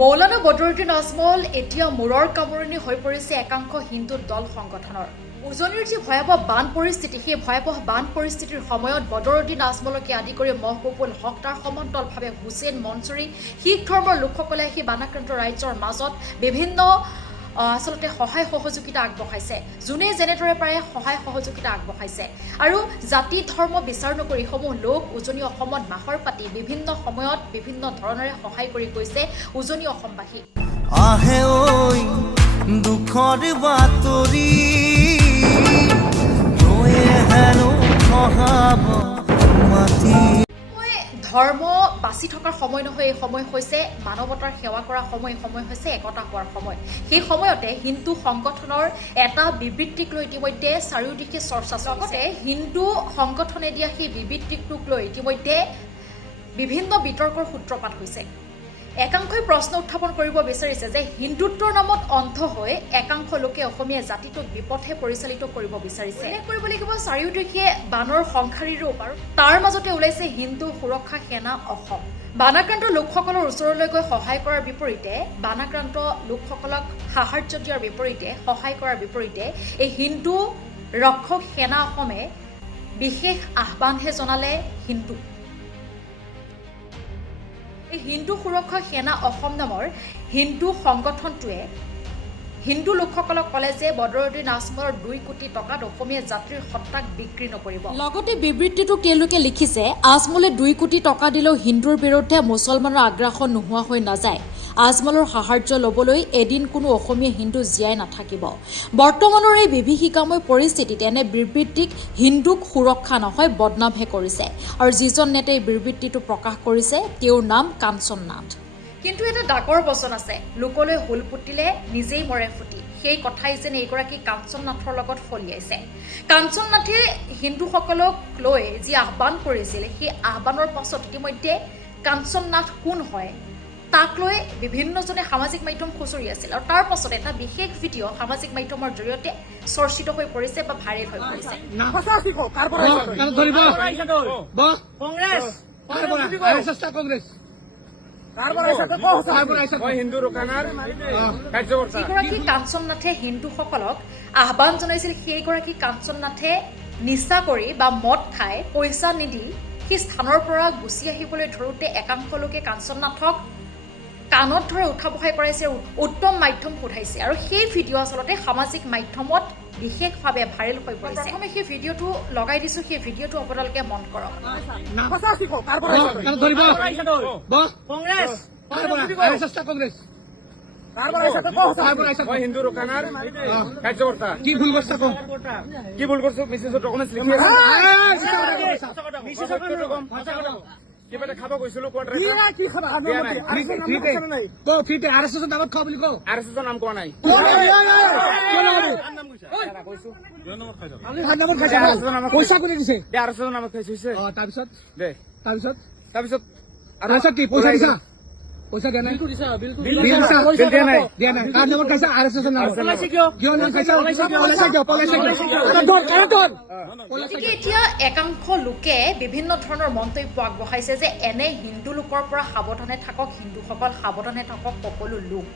মৌলানা বদৰুদ্দিন আজমল এতিয়া মূৰৰ কামৰণি হৈ পৰিছে একাংশ হিন্দু দল সংগঠনৰ। উজনিৰ যি ভয়াৱহ বান পৰিস্থিতি, সেই ভয়াৱহ বান পৰিস্থিতিৰ সময়ত বদৰুদ্দিন আজমলকে আদি কৰি মহবুবুল হক তাৰ সমান্তৰালভাৱে হুছেইন মনছুৰী শিখ ধৰ্মৰ লোকসকলে সেই বানাক্ৰান্ত ৰাজ্যৰ মাজত বিভিন্ন আচলতে সহায় সহযোগিতা আগবঢ়াইছে। যোনে যেনেদৰে পাৰে সহায় সহযোগিতা আগবঢ়াইছে আৰু জাতি ধৰ্ম বিচাৰ নকৰি সমূহ লোক উজনি অসমত মাহৰ পাতি বিভিন্ন সময়ত বিভিন্ন ধৰণেৰে সহায় কৰি গৈছে উজনি অসমবাসী। আহে ঐ দুখৰ বাতৰি ধৰ্ম বাছি থকাৰ সময় নহয়, এই সময় হৈছে মানৱতাৰ সেৱা কৰা সময়, সময় হৈছে একতা হোৱাৰ সময়। সেই সময়তে হিন্দু সংগঠনৰ এটা বিবৃতিক লৈ ইতিমধ্যে চাৰিওদিশে চৰ্চা চলিছে। হিন্দু সংগঠনে দিয়া সেই বিবৃতিটোক লৈ ইতিমধ্যে বিভিন্ন বিতৰ্কৰ সূত্ৰপাত হৈছে। একাংশই প্ৰশ্ন উত্থাপন কৰিব বিচাৰিছে যে হিন্দুত্বৰ নামত অন্ধ হৈ একাংশ লোকে অসমীয়া জাতিটোক বিপথে পৰিচালিত কৰিব বিচাৰিছে। উল্লেখ কৰিব লাগিব চাৰিওদিশে বানৰ সংসাৰী ৰূপ আৰু তাৰ মাজতে ওলাইছে হিন্দু সুৰক্ষা সেনা অসম। বানাক্ৰান্ত লোকসকলৰ ওচৰলৈ গৈ সহায় কৰাৰ বিপৰীতে, বানাক্ৰান্ত লোকসকলক সাহায্য দিয়াৰ বিপৰীতে, সহায় কৰাৰ বিপৰীতে এই হিন্দু ৰক্ষক সেনা অসমে বিশেষ আহ্বানহে জনালে হিন্দু। এই হিন্দু সুৰক্ষা সেনা অসম নামৰ হিন্দু সংগঠনটোৱে হিন্দু লোকসকলক ক'লে যে বদৰুদ্দিন আজমলৰ 2 কোটি টকাত অসমীয়া জাতিৰ সত্তাক বিক্ৰী নকৰিব। লগতে বিবৃতিটো তেওঁলোকে লিখিছে, আজমলে 2 কোটি টকা দিলেও হিন্দুৰ বিৰুদ্ধে মুছলমানৰ আগ্ৰাসন নোহোৱা হৈ নাযায়। আজমলৰ সাহায্য ল'বলৈ এদিন কোনো অসমীয়া হিন্দু জীয়াই নাথাকিব। বৰ্তমানৰ এই বিভীষিকাময় পৰিস্থিতিত এনে বিবৃতিক হিন্দুক সুৰক্ষা নহয় বদনামহে কৰিছে। আৰু যিজন নেতাই বিবৃতিটো প্ৰকাশ কৰিছে তেওঁৰ নাম কাঞ্চন নাথ। কিন্তু এটা ডাকৰ বচন আছে, লোকলৈ হুল পুতিলে নিজেই মৰে ফুটি। সেই কথাই যেন এইগৰাকী কাঞ্চন নাথৰ লগত ফলিয়াইছে। কাঞ্চন নাথে হিন্দুসকলক লৈ যি আহ্বান কৰিছিল, সেই আহ্বানৰ পাছত ইতিমধ্যে কাঞ্চন নাথ কোন হয় তাক লৈ বিভিন্নজনে সামাজিক মাধ্যম খুচৰি আছিল আৰু তাৰ পাছত এটা বিশেষ ভিডিঅ' সামাজিক মাধ্যমৰ জৰিয়তে চৰ্চিত হৈ পৰিছে বা ভাইৰেল হৈ পৰিছে। যিগৰাকী কাঞ্চন নাথে হিন্দুসকলক আহ্বান জনাইছিল, সেইগৰাকী কাঞ্চন নাথে নিচা কৰি বা মদ খাই পইচা নিদি সেই স্থানৰ পৰা গুচি আহিবলৈ ধৰোঁতে একাংশ লোকে কাঞ্চন নাথক কাণত ধৰে উঠা বহাই কৰাইছে, উত্তম মাধ্যম সোধাইছে আৰু সেই ভিডিঅ' আচলতে সামাজিক মাধ্যমত বিশেষভাৱে ভাইৰেল হৈ পৰিছে। প্ৰথমে সেই ভিডিঅ'টো লগাই দিছো, সেই ভিডিঅ'টো আপোনালোকে মন কৰক। কি ভুল করছো? মেসেজত ডকুমেন্টস লিখি কিবা এটা খাব গৈছিলো নামত খাও বুলি কও। আৰএছএছৰ নাম কোৱা নাই। পইচা কোনে দিছে? আৰএছএছৰ নামত খাইছো। তাৰপিছত তাৰপিছত কি পইচা দিছা? পইচা দিয়া নাই, দিয়া নাই। কাৰ নামত খাইছা? আৰএছএছৰ নামত। কিয় নাম খাইছা? গতিকে এতিয়া একাংশ লোকে বিভিন্ন ধৰণৰ মন্তব্য আগবঢ়াইছে যে এনে হিন্দু লোকৰ পৰা সাৱধানে থাকক, হিন্দুসকল সাৱধানে থাকক সকলো লোক।